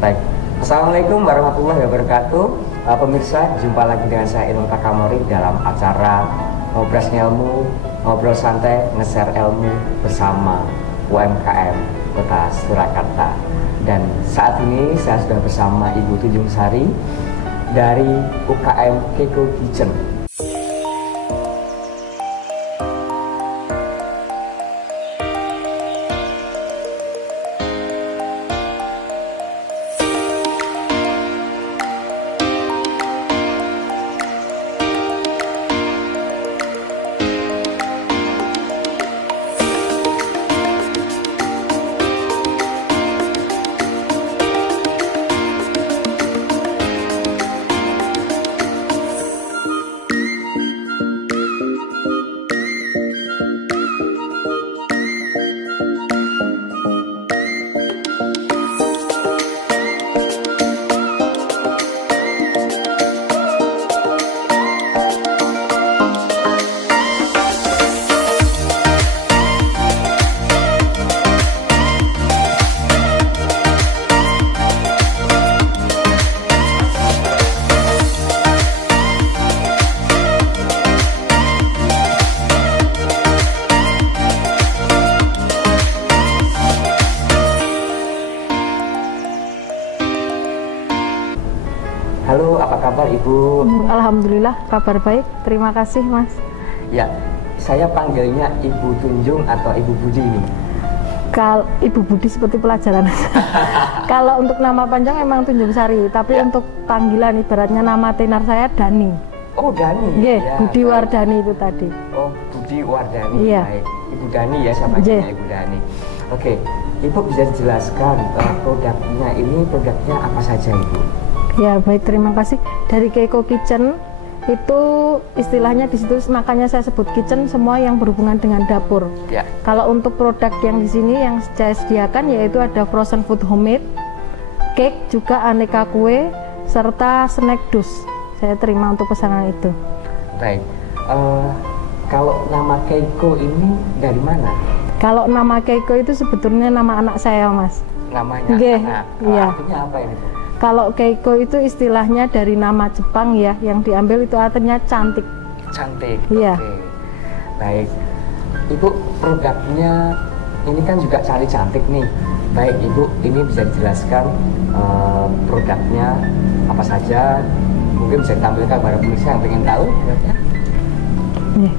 Baik. Assalamualaikum warahmatullahi wabarakatuh. Pemirsa, jumpa lagi dengan saya Irung Kakamori dalam acara Ngobras Ngelmu, ngobrol santai, nge-share ilmu bersama UMKM Kota Surakarta. Dan saat ini saya sudah bersama Ibu Tunjung Sari dari UKM Keiko Kitchen. Halo, apa kabar Ibu? Alhamdulillah, kabar baik. Terima kasih, Mas. Ya, saya panggilnya Ibu Tunjung atau Ibu Budi ini. Kalau Ibu Budi seperti pelajaran. Kalau untuk nama panjang memang Tunjung Sari, tapi ya, untuk panggilan ibaratnya nama tenar saya Dani. Oh, Dani. Ya, ya, Budi Wardani itu tadi. Oh, Budi Wardani. Iya. Baik. Ibu Dani ya, saya panggilnya Ibu Dani. Oke, Ibu bisa dijelaskan produknya apa saja, Ibu? Ya, baik, terima kasih. Dari Keiko Kitchen itu istilahnya di situ, makanya saya sebut kitchen semua yang berhubungan dengan dapur. Ya. Kalau untuk produk yang di sini yang saya sediakan yaitu ada frozen food homemade, cake, juga aneka kue serta snack dus. Saya terima untuk pesanan itu. Baik. Kalau nama Keiko ini dari mana? Kalau nama Keiko itu sebetulnya nama anak saya, Mas. Namanya anak. Iya. Artinya apa ini, Bu? Kalau Keiko itu istilahnya dari nama Jepang ya, yang diambil itu artinya cantik. Cantik. Iya. Oke. Baik. Ibu, produknya ini kan juga cari cantik nih. Baik, Ibu, ini bisa dijelaskan produknya apa saja? Mungkin bisa ditampilkan kepada pemirsa yang ingin tahu. Ya.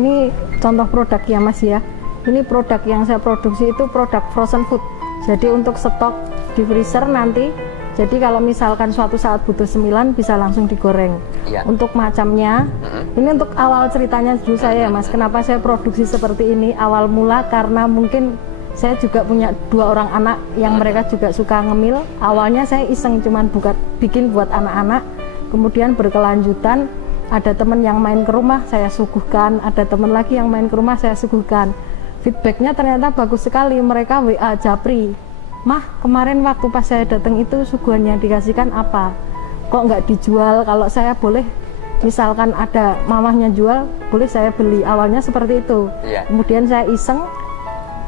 Ini contoh produk ya, Mas ya. Ini produk yang saya produksi itu produk frozen food. Jadi untuk stok di freezer nanti. Jadi kalau misalkan suatu saat butuh cemilan bisa langsung digoreng. Ya. Untuk macamnya, ini untuk awal ceritanya dulu saya, Mas. Kenapa saya produksi seperti ini? Awal mula karena mungkin saya juga punya 2 orang anak yang mereka juga suka ngemil. Awalnya saya iseng cuman bikin buat anak-anak. Kemudian berkelanjutan ada teman yang main ke rumah saya suguhkan, ada teman lagi yang main ke rumah saya suguhkan. Feedbacknya ternyata bagus sekali. Mereka WA japri. Mah, kemarin waktu pas saya datang itu suguhan yang dikasihkan apa? Kok nggak dijual? Kalau saya boleh, misalkan ada mamahnya jual, boleh saya beli. Awalnya seperti itu. Yeah. Kemudian saya iseng,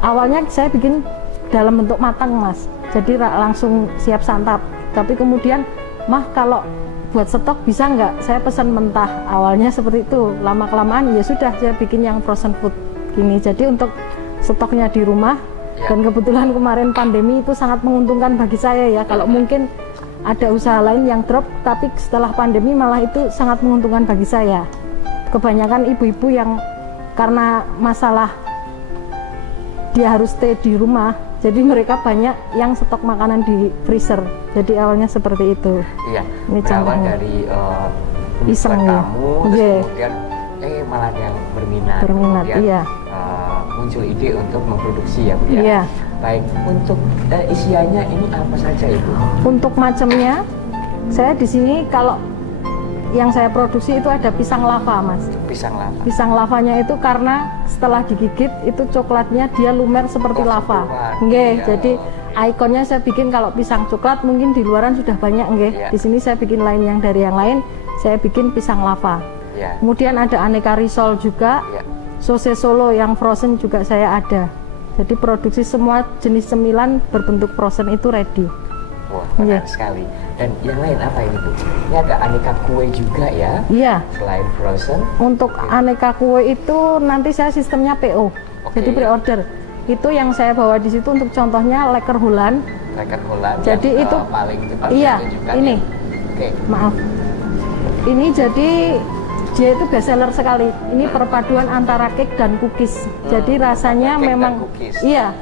awalnya saya bikin dalam bentuk matang, Mas. Jadi langsung siap santap. Tapi kemudian, Mah kalau buat stok bisa nggak? Saya pesan mentah. Awalnya seperti itu. Lama-kelamaan ya sudah saya bikin yang frozen food gini. Jadi untuk stoknya di rumah. Dan kebetulan kemarin pandemi itu sangat menguntungkan bagi saya ya. Kalau mungkin ada usaha lain yang drop, tapi setelah pandemi malah itu sangat menguntungkan bagi saya. Kebanyakan ibu-ibu yang karena masalah dia harus stay di rumah, jadi mereka banyak yang stok makanan di freezer. Jadi awalnya seperti itu. Iya. Ini berawal dari iseng kamu, terus kemudian malah ada yang berminat. Kemudian, iya. Muncul ide untuk memproduksi ya, Bu ya. Iya. Baik, untuk isiannya ini apa saja, Ibu? Untuk macamnya, saya di sini kalau yang saya produksi itu ada pisang lava, Mas. Pisang lava. Pisang lavanya itu karena setelah digigit itu coklatnya dia lumer seperti lava. Nggih, jadi ikonnya saya bikin kalau pisang coklat mungkin di luaran sudah banyak nggih. Yeah. Di sini saya bikin lain yang dari yang lain, saya bikin pisang lava. Yeah. Kemudian ada aneka risol juga. Yeah. Sosis Solo yang frozen juga saya ada. Jadi produksi semua jenis cemilan berbentuk frozen itu ready. Wah, menarik sekali. Dan yang lain apa ini Bu? Ini ada aneka kue juga ya? Iya. Selain frozen. Untuk aneka kue itu nanti saya sistemnya PO, jadi pre-order. Itu yang saya bawa di situ untuk contohnya Lekker Holland. Lekker Holland. Jadi yang, itu paling cepat iya, ini. Ya. Maaf. Ini jadi dia itu best seller sekali. Ini perpaduan antara cake dan cookies. Jadi rasanya memang iya.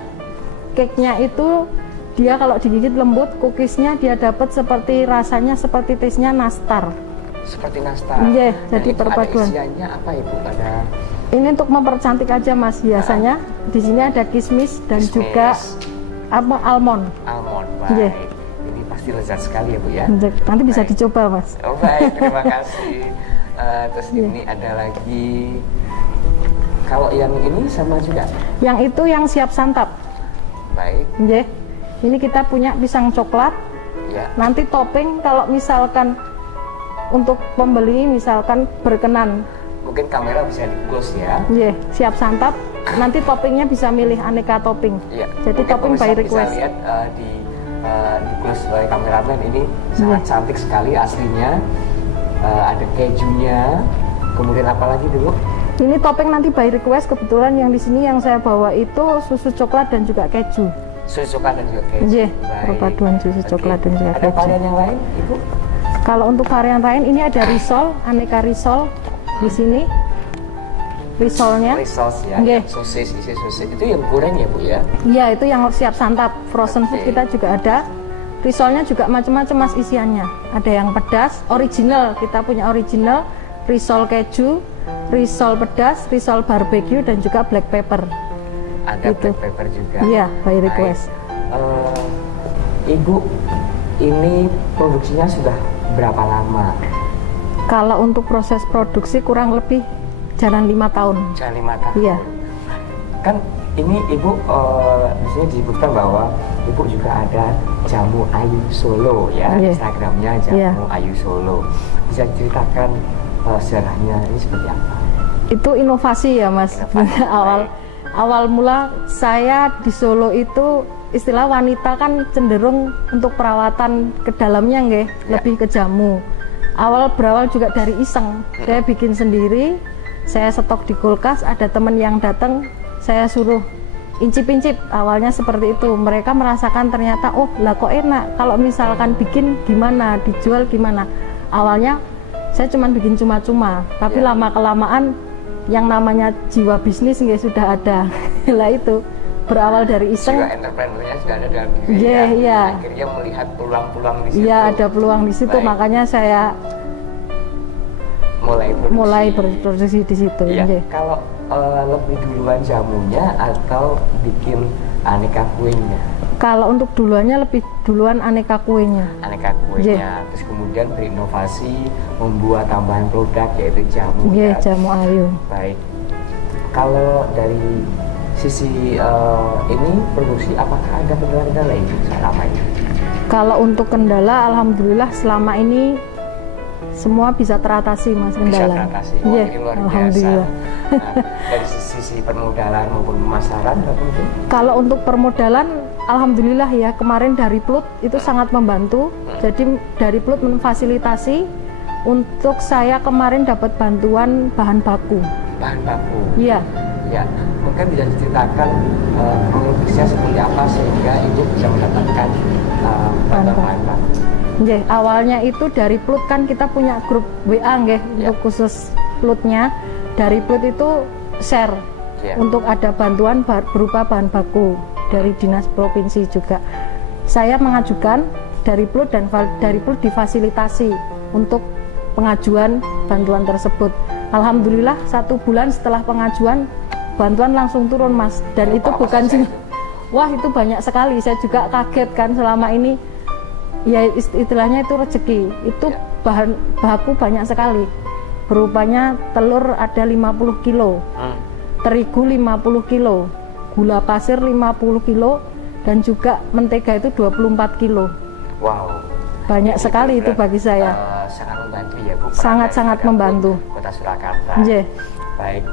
Cake-nya itu dia kalau digigit lembut, cookiesnya dia dapat seperti rasanya seperti taste-nya nastar. Seperti nastar. Iya, jadi perpaduan. Ada isiannya apa Ibu? Ada ini untuk mempercantik aja Mas biasanya. Di sini ada kismis dan juga almond. Almond, baik. Yeah. Ini pasti lezat sekali ya Bu ya. Nanti bisa dicoba Mas. Oh baik, terima kasih. Terus ini ada lagi. Kalau yang ini sama juga? Yang itu yang siap santap. Baik. Yeah. Ini kita punya pisang coklat. Ya. Nanti topping kalau misalkan untuk pembeli misalkan berkenan. Mungkin kamera bisa di close ya. Iya, siap santap. Nanti toppingnya bisa milih aneka topping. Iya. Jadi topping by request. Bisa lihat di close oleh kameramen ini sangat cantik sekali aslinya. Ada kejunya. Kemudian apa lagi dulu? Ini topping nanti by request. Kebetulan yang di sini yang saya bawa itu susu coklat dan juga keju. Susu coklat dan juga keju. Iya, perpaduan susu coklat dan juga keju. Ada varian yang lain, Ibu? Kalau untuk varian lain ini ada risol, aneka risol di sini. Risolnya. Risol ya. Sosis, isi sosis. Itu yang goreng ya, Bu ya? Iya, itu yang siap santap. Frozen food kita juga ada. Risolnya juga macam-macam Mas isiannya. Ada yang pedas, original. Kita punya original, risol keju, risol pedas, risol barbecue dan juga black pepper. Ada black pepper juga. Iya, by request. Ibu, ini produksinya sudah berapa lama? Kalau untuk proses produksi kurang lebih jalan 5 tahun. Jalan 5 tahun. Iya. Kan ini Ibu di sini disebutkan bahwa Ibu juga ada Jamu Ayu Solo ya, Instagramnya Jamu Ayu Solo. Bisa ceritakan sejarahnya ini seperti apa? Itu inovasi ya Mas. Awal mula saya di Solo itu istilah wanita kan cenderung untuk perawatan ke dalamnya nggih, lebih ke jamu. Berawal juga dari iseng. Saya bikin sendiri, saya stok di kulkas, ada teman yang datang, saya suruh incip-incip. Awalnya seperti itu. Mereka merasakan ternyata oh lah kok enak. Kalau misalkan bikin gimana, dijual gimana. Awalnya saya cuma bikin cuma-cuma, tapi lama-kelamaan yang namanya jiwa bisnis nggak sudah ada. Lah itu berawal dari iseng. Jiwa entrepreneurnya sudah ada dalam diri. Iya. Akhirnya melihat peluang-peluang di situ. Iya, ada peluang di situ. Baik. Makanya saya mulai berproduksi di situ. Iya. Kalau lebih duluan jamunya atau bikin aneka kuenya? Kalau untuk duluannya lebih duluan aneka kuenya. Aneka kuenya, terus kemudian berinovasi membuat tambahan produk yaitu jamu. Iya, jamu ayu. Baik. Kalau dari sisi ini produksi, apakah ada kendala-kendala ini selama ini? Kalau untuk kendala, alhamdulillah selama ini semua bisa teratasi Mas kendala. Bisa teratasi. Iya, alhamdulillah. Nah, dari sisi permodalan maupun pemasaran, mungkin? Kalau untuk permodalan, alhamdulillah ya kemarin dari Plut itu sangat membantu. Jadi dari Plut memfasilitasi untuk saya kemarin dapat bantuan bahan baku. Bahan baku. Iya. Ya, mungkin bisa diceritakan kronologisnya seperti apa sehingga Ibu bisa mendapatkan bahan baku. Nggih, awalnya itu dari Plut kan kita punya grup WA nggih untuk khusus Plutnya. Dari Plut itu share untuk ada bantuan berupa bahan baku dari dinas provinsi juga. Saya mengajukan dari Plut dan dari Plut difasilitasi untuk pengajuan bantuan tersebut. Alhamdulillah 1 bulan setelah pengajuan bantuan langsung turun Mas. Dan itu bukan cuma wah itu banyak sekali. Saya juga kaget kan selama ini. Ya istilahnya itu rezeki. Itu bahan baku banyak sekali. Berupanya telur ada 50 kilo, terigu 50 kilo, gula pasir 50 kilo, dan juga mentega itu 24 kilo. Wow. Banyak sekali itu bagi saya. Sangat membantu ya Bu. Sangat-sangat membantu. Kota Surakarta. Yeah. Baik.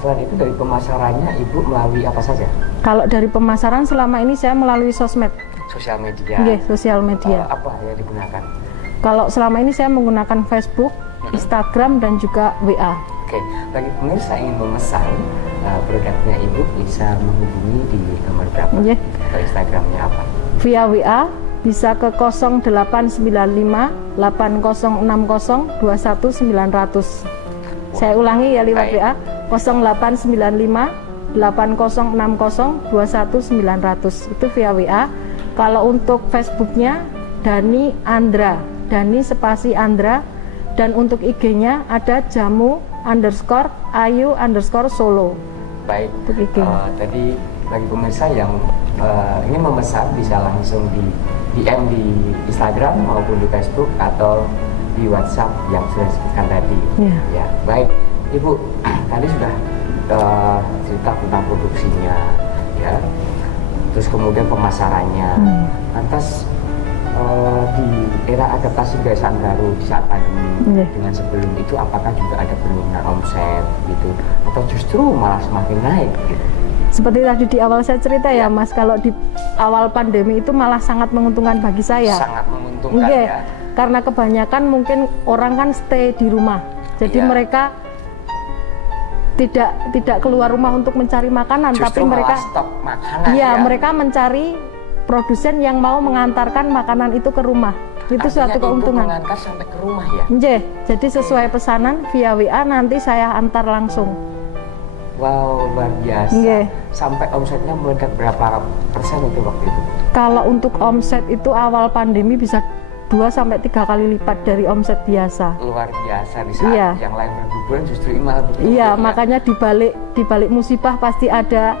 Selain itu dari pemasarannya Ibu melalui apa saja? Kalau dari pemasaran selama ini saya melalui sosmed. Sosial media. Nggih, sosial media. Apa yang digunakan? Kalau selama ini saya menggunakan Facebook, Instagram, dan juga WA. Oke, bagi pemirsa ingin memesan produknya Ibu bisa menghubungi di nomor berapa? Nggih. Atau Instagramnya apa? Via WA bisa ke 0895 8060 21900. Saya ulangi ya lewat WA 0895 8060 21900. Itu via WA. Kalau untuk Facebooknya Dani Andra, Dani spasi Andra, dan untuk IG-nya ada jamu_ayu_solo. Baik. Untuk IG. Tadi bagi pemirsa yang ingin memesan bisa langsung di DM di Instagram maupun di Facebook atau di WhatsApp yang sudah disebutkan tadi. Ya, baik. Ibu, tadi sudah cerita tentang produksinya, ya. Terus kemudian pemasarannya. Lantas di era adaptasi kebiasaan baru di saat pandemi dengan sebelum itu, apakah juga ada penurunan omset gitu, atau justru malah semakin naik gitu? Seperti tadi di awal saya cerita ya Mas, kalau di awal pandemi itu malah sangat menguntungkan bagi saya. Sangat menguntungkan ya. Karena kebanyakan mungkin orang kan stay di rumah, jadi mereka tidak keluar rumah untuk mencari makanan. Justru tapi mereka stok makanan ya. Mereka mencari produsen yang mau mengantarkan makanan itu ke rumah. Itu suatu keuntungan. Mengantar sampai ke rumah ya. Jadi sesuai pesanan via WA nanti saya antar langsung. Wow, luar biasa. Sampai omsetnya meledak berapa persen itu waktu itu? Kalau untuk omset itu awal pandemi bisa 2-3 kali lipat dari omset biasa. Luar biasa, di saat yang lain berguguran justru ini malah bertumbuh. Iya, makanya di balik musibah pasti ada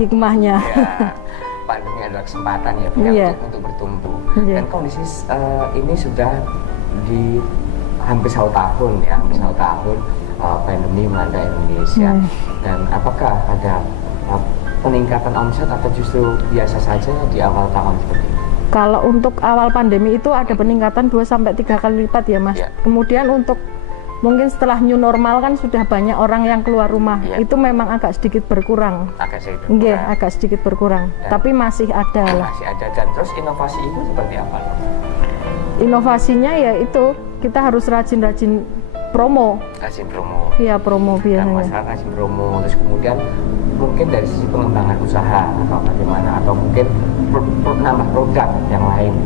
hikmahnya. Ya, pandemi adalah kesempatan ya untuk bertumbuh. Dan kondisi ini sudah di hampir 1 tahun ya, pandemi melanda Indonesia. Dan apakah ada peningkatan omset atau justru biasa saja di awal tahun seperti ini? Kalau untuk awal pandemi itu ada peningkatan 2-3 kali lipat ya Mas. Kemudian untuk mungkin setelah new normal kan sudah banyak orang yang keluar rumah. Itu memang agak sedikit berkurang. Agak sedikit berkurang. Tapi masih ada lah. Masih ada. Dan terus inovasi itu seperti apa? Inovasinya ya itu kita harus rajin-rajin promo. Iya, promo biasanya. Masalah rajin promo, terus kemudian mungkin dari sisi pengembangan usaha atau bagaimana, atau mungkin penambah produk yang lain.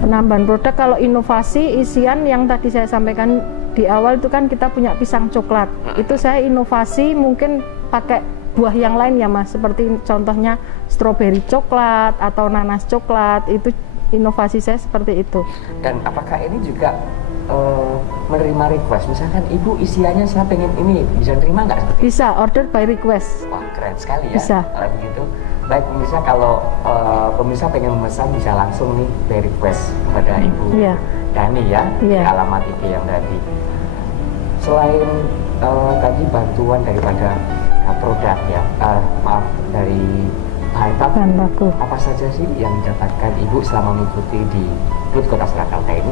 Penambahan produk, kalau inovasi isian yang tadi saya sampaikan di awal itu kan kita punya pisang coklat. Itu saya inovasi mungkin pakai buah yang lain ya Mas, seperti contohnya stroberi coklat atau nanas coklat. Itu inovasi saya seperti itu. Dan apakah ini juga menerima request, misalkan ibu isiannya saya pengen ini, bisa terima nggak? Bisa, order by request. Wah, keren sekali ya. Bisa. Kalau begitu, baik pemirsa, kalau pemirsa pengen memesan bisa langsung nih by request kepada ibu Dani ya, di alamat IG yang tadi. Selain tadi bantuan daripada produk ya, dari bahan baku, apa saja sih yang didapatkan ibu selama mengikuti di PUT Kota Surakarta ini?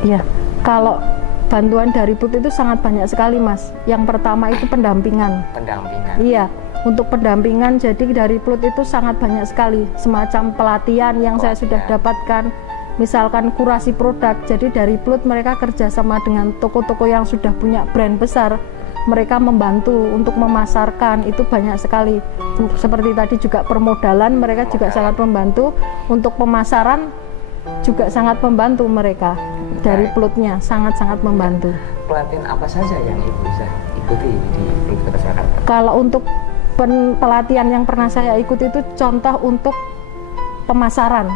Iya, kalau bantuan dari PUT itu sangat banyak sekali Mas. Yang pertama itu pendampingan. Iya, untuk pendampingan jadi dari PUT itu sangat banyak sekali. Semacam pelatihan yang saya sudah dapatkan. Misalkan kurasi produk, jadi dari PUT mereka kerjasama dengan toko-toko yang sudah punya brand besar. Mereka membantu untuk memasarkan, itu banyak sekali. Seperti tadi juga permodalan, mereka juga sangat membantu. Untuk pemasaran juga sangat membantu mereka. Dari PUT-nya sangat-sangat membantu. Pelatihan apa saja yang ibu bisa ikuti di PUT Kota Surakarta? Kalau untuk pelatihan yang pernah saya ikuti itu contoh untuk pemasaran.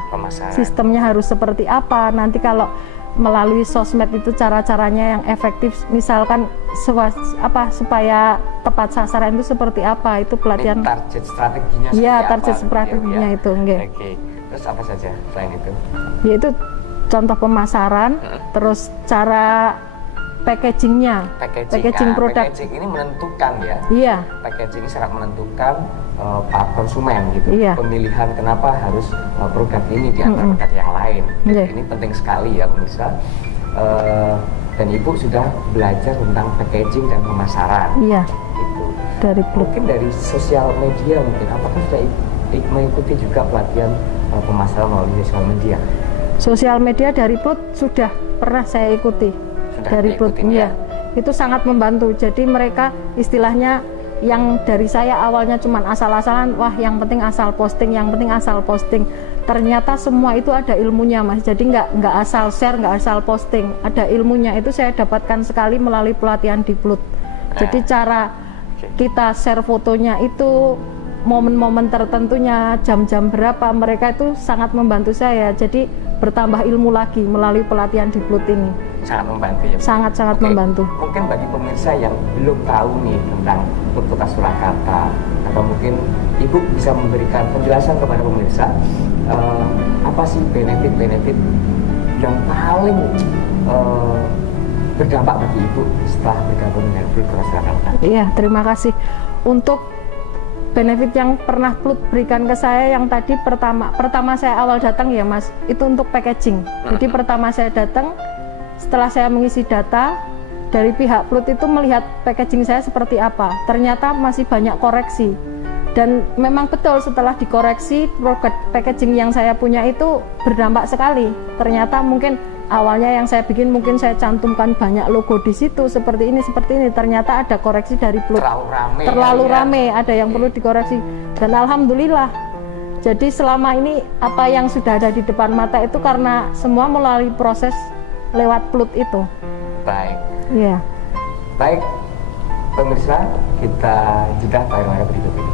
Sistemnya harus seperti apa, nanti kalau melalui sosmed itu cara-caranya yang efektif, misalkan supaya tepat sasaran itu seperti apa, itu pelatihan. Ini target strateginya. Iya, target strateginya itu. Oke. Terus apa saja selain itu? Yaitu contoh pemasaran, terus cara packaging produk. Packaging ini menentukan ya. Iya. Packaging sangat menentukan konsumen gitu. Iya. Pemilihan kenapa harus produk ini di antara produk yang lain. Ini penting sekali ya pemirsa. Dan ibu sudah belajar tentang packaging dan pemasaran. Iya. Gitu. Dari PUT. Mungkin dari sosial media mungkin apakah sudah mengikuti juga pelatihan pemasaran melalui sosial media? Sosial media dari Plut sudah pernah saya ikuti. Dari Plut, ya. Itu sangat membantu. Jadi mereka istilahnya yang dari saya awalnya cuma asal-asalan, wah yang penting asal posting, yang penting asal posting. Ternyata semua itu ada ilmunya, Mas. Jadi nggak asal share, nggak asal posting, ada ilmunya. Itu saya dapatkan sekali melalui pelatihan di Plut. Jadi cara kita share fotonya itu momen-momen tertentunya, jam-jam berapa, mereka itu sangat membantu saya. Jadi bertambah ilmu lagi melalui pelatihan di Plut ini. Sangat membantu ya? Sangat-sangat membantu. Mungkin bagi pemirsa yang belum tahu nih tentang Plut Kota Surakarta, atau mungkin Ibu bisa memberikan penjelasan kepada pemirsa, apa sih benefit-benefit yang paling berdampak bagi Ibu setelah bergabung dengan Plut Kota Surakarta? Iya, terima kasih. Untuk benefit yang pernah Plut berikan ke saya, yang tadi pertama saya awal datang ya Mas, itu untuk packaging. Jadi pertama saya datang, setelah saya mengisi data, dari pihak Plut itu melihat packaging saya seperti apa. Ternyata masih banyak koreksi. Dan memang betul setelah dikoreksi, packaging yang saya punya itu berdampak sekali. Ternyata mungkin awalnya yang saya bikin, mungkin saya cantumkan banyak logo di situ, seperti ini. Ternyata ada koreksi dari Plut. Terlalu rame, ada yang perlu dikoreksi. Dan alhamdulillah, jadi selama ini apa yang sudah ada di depan mata itu karena semua melalui proses lewat Plut itu. Baik. Iya. Baik, pemirsa, kita jeda pariwara berikut ini.